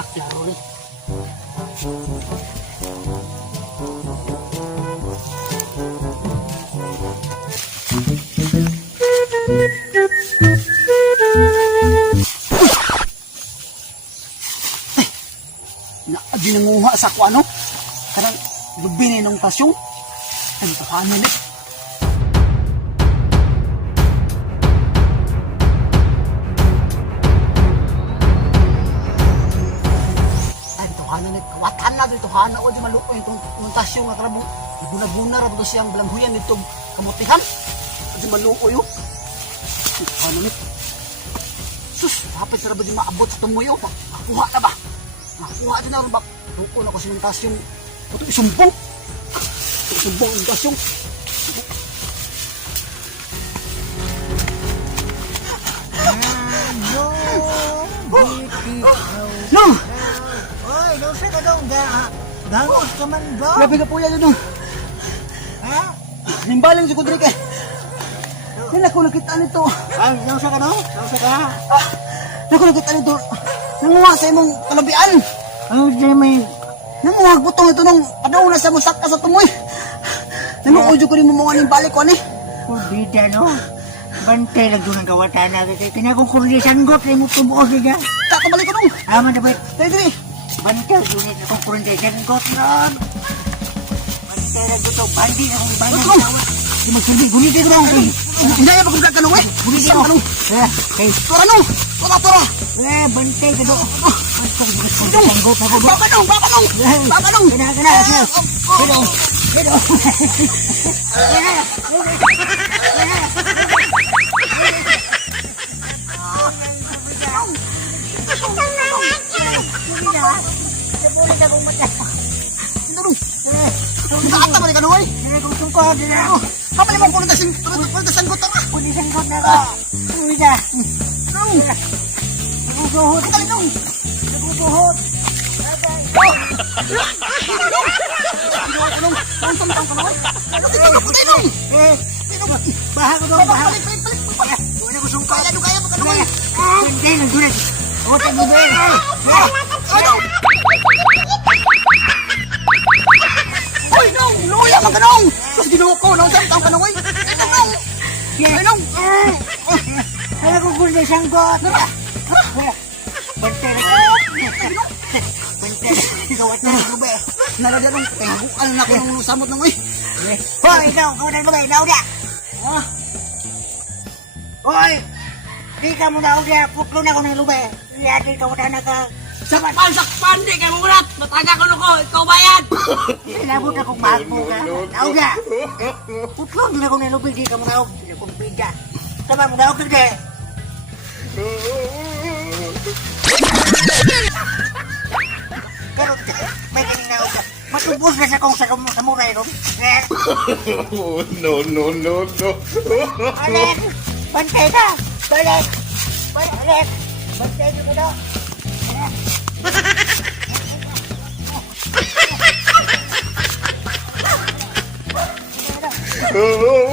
Klaro rin. Naadi nanguha sa ako ano? Karang lubini ng tasyong. Ay, tahanan eh. Kawatan na dito hana o di maluko yung tasyo nga karabo guna-guna ra to siyang balanghuyan nito kamutihan di maluko yo ano nit sus hapit ra ba di maabot sa tumuyo makuha na ba makuha din na ba luko na ko sa tasyong ito isumbong yung tasyong no Oy, dosa ka dong gangos ka man do. grabe ka po yan yun Ha? himbaling si Kudrik eh yan ako nakita nito Ay, dosa ka dong? Dosa ka? ako nakita nito nanguha sa imong kalabian Ano di may nanguha butong ito nung padaw na sa musaka sa tumoy nanguudyo ko rin mo mga balik ko ani bida no? Bantay lang doon ang gawatan na kaya kinakong kurnisan got ay mo tubuos niya. kakabalik ko nung Aman na ba? tayo diri Bantay doon akong kurnisan got ron. Bantay lang doon bandi na akong ibang Ba't nung? Di magsilbi, gulitin ko nung hindi ay pagkulag ka nung eh gulitin ka nung Hey, tora nung tora bantay ka doon. baka nung Kena. Kena. Boleh akong mata. Sino nung? Nakaata ba ni ka nung eh? Nagusong ko din ako. Kapali mo kung nagdasan ko tara Pulisan ko na ako. Uwi na. nung Nagusuhot. ang galing nung Nagusuhot. nung ang samtang ka nung eh ano tingnan ko tayo nung Baha ko doon. Baha. balik Uwi na gusong ko. kaya nung kaya mo ka nung eh Hindi, nagdulat. O, tayo ba? ano Uy, nung! Luya man ka nung! Tapos ginawa ko, nung samtang ka nung eh! Ito nung! Ay, nung! Wala kong kulay sanggot. Bantay na ko. Bantay na. Gawat na ng lube. Nalagyan nung pinagukan na ako nung samot nung eh! Hoy, ikaw, kau ng lube. Nauda. Hoy! Di ka mo nauda. Putlo na ko ng lube. Lihat ikaw na ka. Sakpan! Di kayo murat! Mataga ko nung ko! Ikaw bayad! Labot akong mahal mo ka. Nauda. Putlo na ko ng lube. Di ka mo naog. Di akong pida. Sama mo naog hindi. Pero may galing na ako. Matubos na sa kong sa muray ron. Oh, no. Alex! Bantay ka! Balik! Alex! Bantay ka na! Oh,